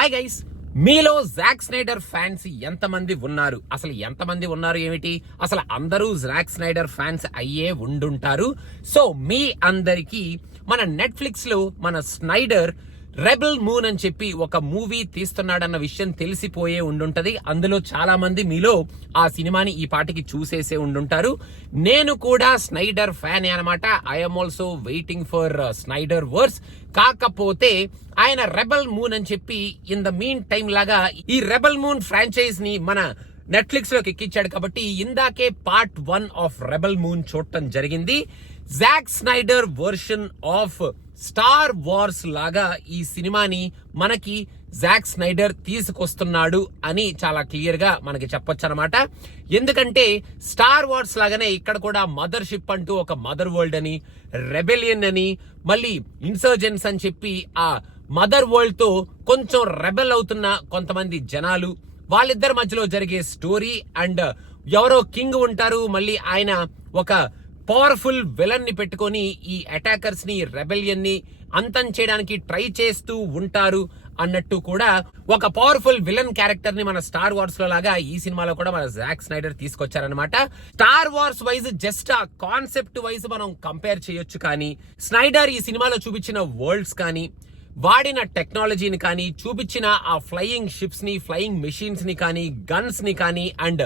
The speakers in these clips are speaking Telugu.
హాయ్ గైస్, మీలో జాక్ స్నైడర్ ఫ్యాన్స్ ఎంతమంది ఉన్నారు? అసలు ఎంతమంది ఉన్నారు ఏమిటి? అసలు అందరూ జాక్ స్నైడర్ ఫ్యాన్స్ అయ్యే ఉండుంటారు. సో మీ అందరికీ మన నెట్ఫ్లిక్స్ లో మన స్నైడర్ రెబెల్ మూన్ అని చెప్పి ఒక మూవీ తీస్తున్నాడన్న విషయం తెలిసిపోయే ఉండుంటది. అందులో చాలా మంది మీలో ఆ సినిమాని ఈ పాటికి చూసేసే ఉండుంటారు. నేను కూడా స్నైడర్ ఫ్యాన్ అనమాట. I'm also waiting for Snyder verse. కాకపోతే ఆయన రెబెల్ మూన్ అని చెప్పి ఇన్ ద మీన్ టైం లాగా ఈ రెబెల్ మూన్ ఫ్రాంచైజ్ ని మన నెట్ఫ్లిక్స్ లోకి ఎక్కించాడు. కాబట్టి ఇందాకే పార్ట్ 1 ఆఫ్ రెబెల్ మూన్ చూడటం జరిగింది. Jack Schneider version of star wars లాగా ఈ సినిమాని మనకి జాక్ స్నైడర్ తీసుకొస్తున్నాడు అని చాలా క్లియర్ గా మనకి చెప్పొచ్చు అనమాట. ఎందుకంటే స్టార్ వార్స్ లాగానే ఇక్కడ కూడా మదర్ షిప్ అంటూ ఒక మదర్ వరల్డ్ అని, రెబెలియన్ అని, మళ్ళీ ఇన్సర్జెన్స్ అని చెప్పి ఆ మదర్ వరల్డ్ తో కొంచెం రెబెల్ అవుతున్న కొంతమంది జనాలు, వాళ్ళిద్దరి మధ్యలో జరిగే స్టోరీ, అండ్ ఎవరో కింగ్ ఉంటారు, మళ్ళీ ఆయన ఒక పవర్ఫుల్ విలన్ ని పెట్టుకొని ఈ అటాకర్స్ ని, రెబెలియన్ ని అంతం చేయడానికి ట్రై చేస్తూ ఉంటారు అన్నట్టు కూడా ఒక పవర్ఫుల్ విలన్ క్యారెక్టర్ ని మన స్టార్ వార్స్ లో లాగా ఈ సినిమాలో కూడా మన జాక్ స్నైడర్ తీసుకొచ్చారనమాట. స్టార్ వార్స్ వైజ్ జస్ట్ ఆ కాన్సెప్ట్ వైజ్ మనం కంపేర్ చేయొచ్చు, కానీ స్నైడర్ ఈ సినిమాలో చూపించిన వరల్డ్స్ కానీ, వాడిన టెక్నాలజీని కానీ, చూపించిన ఆ ఫ్లయింగ్ షిప్స్ ని, ఫ్లయింగ్ మెషిన్స్ ని కానీ, గన్స్ ని కానీ, అండ్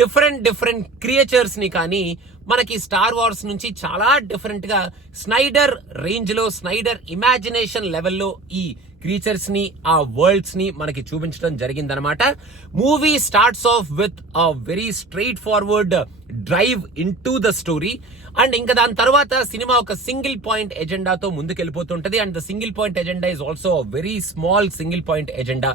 డిఫరెంట్ క్రియేచర్స్ ని కానీ మనకి స్టార్ వార్స్ నుంచి చాలా డిఫరెంట్ గా స్నైడర్ రేంజ్ లో, స్నైడర్ ఇమాజినేషన్ లెవెల్లో ఈ క్రీచర్స్ ని, ఆ వరల్డ్స్ ని మనకి చూపించడం జరిగిందనమాట. Movie starts off with a very straightforward drive into the story, and ఇంకా దాని తర్వాత సినిమా ఒక సింగిల్ పాయింట్ ఎజెండాతో ముందుకెళ్ళిపోతుంటది. And the single point agenda is also very small single point agenda.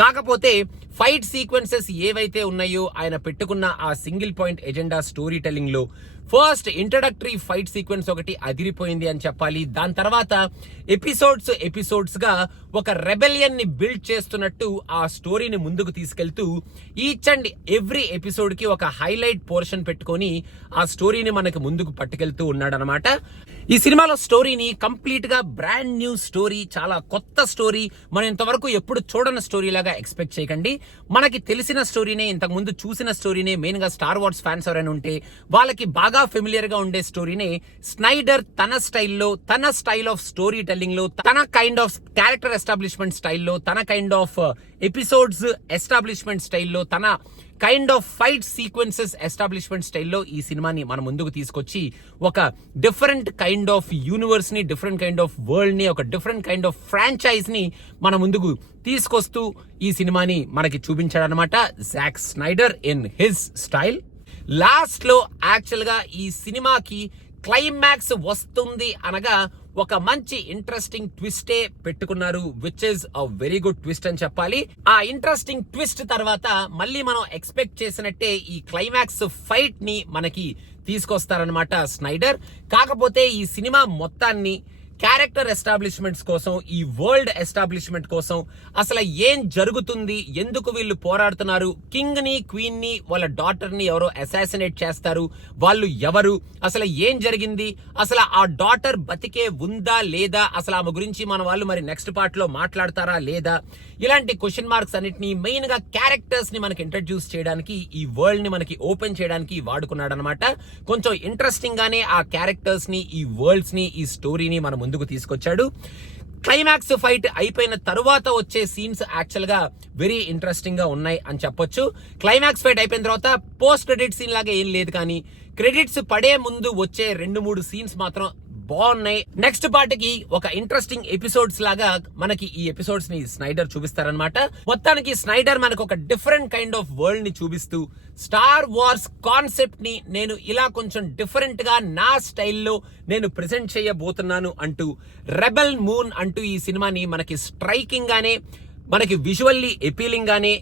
కాకపోతే ఫైట్ సీక్వెన్సెస్ ఏవైతే ఉన్నాయో ఆయన పెట్టుకున్న ఆ single point agenda storytelling లో ఫస్ట్ ఇంట్రడక్టరీ ఫైట్ సీక్వెన్స్ ఒకటి అదిరిపోయింది అని చెప్పాలి. దాని తర్వాత ఎపిసోడ్స్ గా ఒక రెబెలియన్ ని బిల్డ్ చేస్తున్నట్టు ఆ స్టోరీని ముందుకు తీసుకెళ్తూ ఈచ్ అండ్ ఎవ్రీ ఎపిసోడ్ కి ఒక హైలైట్ పోర్షన్ పెట్టుకొని ఆ స్టోరీని మనకి ముందుకు పట్టుకెళ్తూ ఉన్నాడనమాట. ఈ సినిమాలో స్టోరీని కంప్లీట్ గా బ్రాండ్ న్యూ స్టోరీ, చాలా కొత్త స్టోరీ, మనం ఇంతవరకు ఎప్పుడు చూడని స్టోరీ లాగా ఎక్స్పెక్ట్ చేయకండి. మనకి తెలిసిన స్టోరీనే, ఇంతకు ముందు చూసిన స్టోరీనే, మెయిన్ గా స్టార్ వార్స్ ఫ్యాన్స్ ఎవరైనా ఉంటే వాళ్ళకి బాగా ఫెమిలియర్ గా ఉండే స్టోరీనే స్నైడర్ తన స్టైల్లో, తన స్టైల్ ఆఫ్ స్టోరీ టెల్లింగ్ లో, తన కైండ్ ఆఫ్ క్యారెక్టర్ ఎస్టాబ్లిష్మెంట్ స్టైల్లో, తన కైండ్ ఆఫ్ ఎపిసోడ్స్ ఎస్టాబ్లిష్మెంట్ స్టైల్లో, తన kind of fight sequences establishment స్టైల్లో ఈ సినిమాని మన ముందుకు తీసుకొచ్చి ఒక డిఫరెంట్ కైండ్ ఆఫ్ యూనివర్స్ ని, డిఫరెంట్ కైండ్ ఆఫ్ వరల్డ్ ని, ఒక డిఫరెంట్ కైండ్ ఆఫ్ ఫ్రాంచైజ్ ని మన ముందుకు తీసుకొస్తూ ఈ సినిమాని మనకి చూపించాడనమాట Zack Snyder in his style. Last లో యాక్చువల్ గా ఈ సినిమాకి క్లైమాక్స్ వస్తుంది అనగా ఒక మంచి ఇంట్రెస్టింగ్ ట్విస్టే పెట్టుకున్నారు, which is a very good twist అని చెప్పాలి. ఆ ఇంట్రెస్టింగ్ ట్విస్ట్ తర్వాత మళ్ళీ మనం ఎక్స్పెక్ట్ చేసినట్టే ఈ క్లైమాక్స్ ఫైట్ ని మనకి తీసుకొస్తారనమాట స్నైడర్. కాకపోతే ఈ సినిమా మొత్తాన్ని క్యారెక్టర్ ఎస్టాబ్లిష్మెంట్స్ కోసం, ఈ వరల్డ్ ఎస్టాబ్లిష్మెంట్ కోసం, అసలు ఏం జరుగుతుంది, ఎందుకు వీళ్ళు పోరాడుతున్నారు, కింగ్ ని, క్వీన్ ని, వాళ్ళ డాటర్ ని ఎవరో అసాసినేట్ చేస్తారు, వాళ్ళు ఎవరు, అసలు ఏం జరిగింది, అసలు ఆ డాటర్ బతికే ఉందా లేదా, అసలు ఆమె గురించి మన వాళ్ళు మరి నెక్స్ట్ పార్ట్ లో మాట్లాడతారా లేదా, ఇలాంటి క్వశ్చన్ మార్క్స్ అన్నిటిని మెయిన్ గా క్యారెక్టర్స్ ని మనకి ఇంట్రడ్యూస్ చేయడానికి, ఈ వరల్డ్ ని మనకి ఓపెన్ చేయడానికి వాడుకున్నాడు అనమాట. కొంచెం ఇంట్రెస్టింగ్ గానే ఆ క్యారెక్టర్స్ ని, ఈ వరల్డ్స్ ని, ఈ స్టోరీని మన ముందుకు తీసుకొచ్చాడు. క్లైమాక్స్ ఫైట్ అయిపోయిన తరువాత వచ్చే సీన్స్ యాక్చువల్ గా వెరీ ఇంట్రెస్టింగ్ గా ఉన్నాయి అని చెప్పొచ్చు. క్లైమాక్స్ ఫైట్ అయిపోయిన తర్వాత పోస్ట్ క్రెడిట్ సీన్ లాగా ఏం లేదు, కానీ క్రెడిట్స్ పడే ముందు వచ్చే 2-3 సీన్స్ మాత్రం బాగున్నాయి. నెక్స్ట్ పార్ట్ కి ఒక ఇంట్రెస్టింగ్ ఎపిసోడ్స్ లాగా మనకి ఈ ఎపిసోడ్స్ ని స్నైడర్ చూపిస్తారనమాట. మొత్తానికి స్నైడర్ మనకు ఒక డిఫరెంట్ కైండ్ ఆఫ్ వరల్డ్ ని చూపిస్తూ స్టార్ వార్స్ కాన్సెప్ట్ ని నేను ఇలా కొంచెం డిఫరెంట్ గా నా స్టైల్లో నేను ప్రెజెంట్ చేయబోతున్నాను అంటూ రెబెల్ మూన్ అంటూ ఈ సినిమాని మనకి స్ట్రైకింగ్ గానే, మనకి విజువల్లీ అపీలింగ్ గానే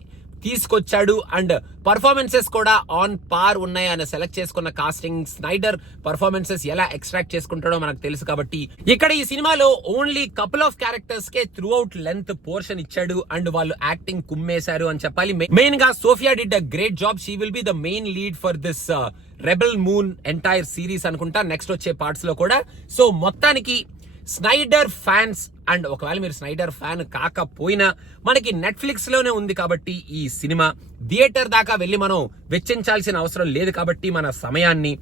తీసుకొచ్చాడు. అండ్ పర్ఫార్మెన్సెస్ కూడా ఆన్ పార్ ఉన్నాయి. ఆయన సెలెక్ట్ చేసుకున్న కాస్టింగ్, స్నైడర్ పర్ఫార్మెన్సెస్ ఎలా ఎక్స్ట్రాక్ట్ చేసుకుంటాడో మనకు తెలుసు. కాబట్టి ఇక్కడ ఈ సినిమాలో ఓన్లీ కపుల్ ఆఫ్ క్యారెక్టర్స్ కే త్రూ అవుట్ లెంత్ పోర్షన్ ఇచ్చాడు, అండ్ వాళ్ళు యాక్టింగ్ కుమ్మేశారు అని చెప్పాలి. మెయిన్ గా Sofia did a great job. She will be the main lead for this Rebel Moon entire series అనుకుంటా, నెక్స్ట్ వచ్చే పార్ట్స్ లో కూడా. సో మొత్తానికి స్నైడర్ ఫ్యాన్స్ అండ్ ఒకవేళ మీరు స్నైడర్ ఫ్యాన్ కాకపోయినా మనకి నెట్ఫ్లిక్స్ లోనే ఉంది కాబట్టి ఈ సినిమా థియేటర్ దాకా వెళ్ళి మనం వెచ్చించాల్సిన అవసరం లేదు కాబట్టి మన సమయాన్ని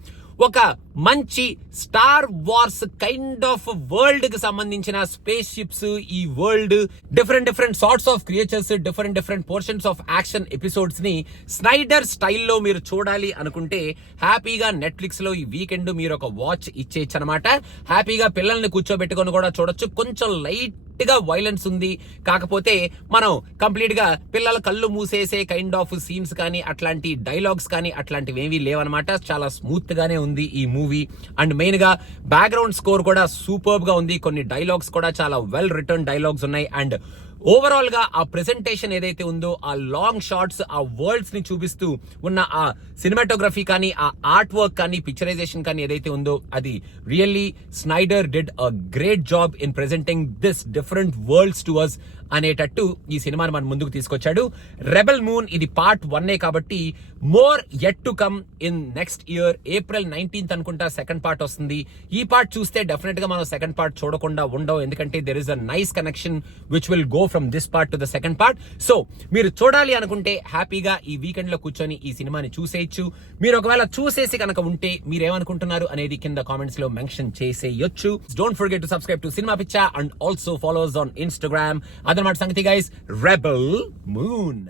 ఒక మంచి Star Wars kind of world కి సంబంధించిన స్పేస్ షిప్స్, ఈ world different sorts of creatures, different portions of action episodes ని స్నైడర్ స్టైల్లో మీరు చూడాలి అనుకుంటే హ్యాపీగా నెట్ఫ్లిక్స్ లో ఈ వీకెండ్ మీరు ఒక వాచ్ ఇచ్చేయచ్చు అనమాట. హ్యాపీగా పిల్లల్ని కూర్చోబెట్టుకొని కూడా చూడొచ్చు. కొంచెం లైట్ గా వైలెన్స్ ఉంది, కాకపోతే మనం కంప్లీట్ గా పిల్లల కళ్ళు మూసేసే కైండ్ ఆఫ్ సీన్స్ కానీ అట్లాంటి డైలాగ్స్ కానీ అట్లాంటివి ఏమీ లేవన్నమాట. చాలా స్మూత్ గానే ఉంది ఈ మూవీ. అండ్ మెయిన్ గా బ్యాక్గ్రౌండ్ స్కోర్ కూడా సూపర్బ్ గా ఉంది. కొన్ని డైలాగ్స్ కూడా చాలా వెల్ రిటర్న్ డైలాగ్స్ ఉన్నాయి. అండ్ ఓవరాల్ గా ఆ ప్రెజెంటేషన్ ఏదైతే ఉందో, ఆ లాంగ్ షాట్స్, ఆ వరల్డ్స్ ని చూపిస్తూ ఉన్న ఆ సినిమాటోగ్రఫీ కానీ, ఆ ఆర్ట్ వర్క్ కానీ, పిక్చరైజేషన్ కానీ ఏదైతే ఉందో, అది really Snyder did a great job in presenting this different worlds to us అనేటట్టు ఈ సినిమాని మన ముందుకు తీసుకొచ్చాడు. రెబెల్ మూన్ ఇది పార్ట్ 1 కాబట్టి more yet to come in next year. April 19th అనుకుంటా సెకండ్ పార్ట్ వస్తుంది. ఈ పార్ట్ చూస్తే డెఫినెట్ గా మనం సెకండ్ పార్ట్ చూడకుండా ఉండవు, ఎందుకంటే there is a nice connection which will go from this part to the second part. So మీరు చూడాలి అనుకుంటే హ్యాపీగా ఈ వీకెండ్ లో కూర్చొని ఈ సినిమాని చూసేయచ్చు. మీరు ఒకవేళ చూసేసి కనుక ఉంటే మీరేమనుకుంటున్నారు అనేది కింద కామెంట్స్ లో మెన్షన్ చేసేయొచ్చు. Don't forget to subscribe to cinema Piccha and also follow us on Instagram. అదనమాట సంగతి గైస్, రెబెల్ మూన్.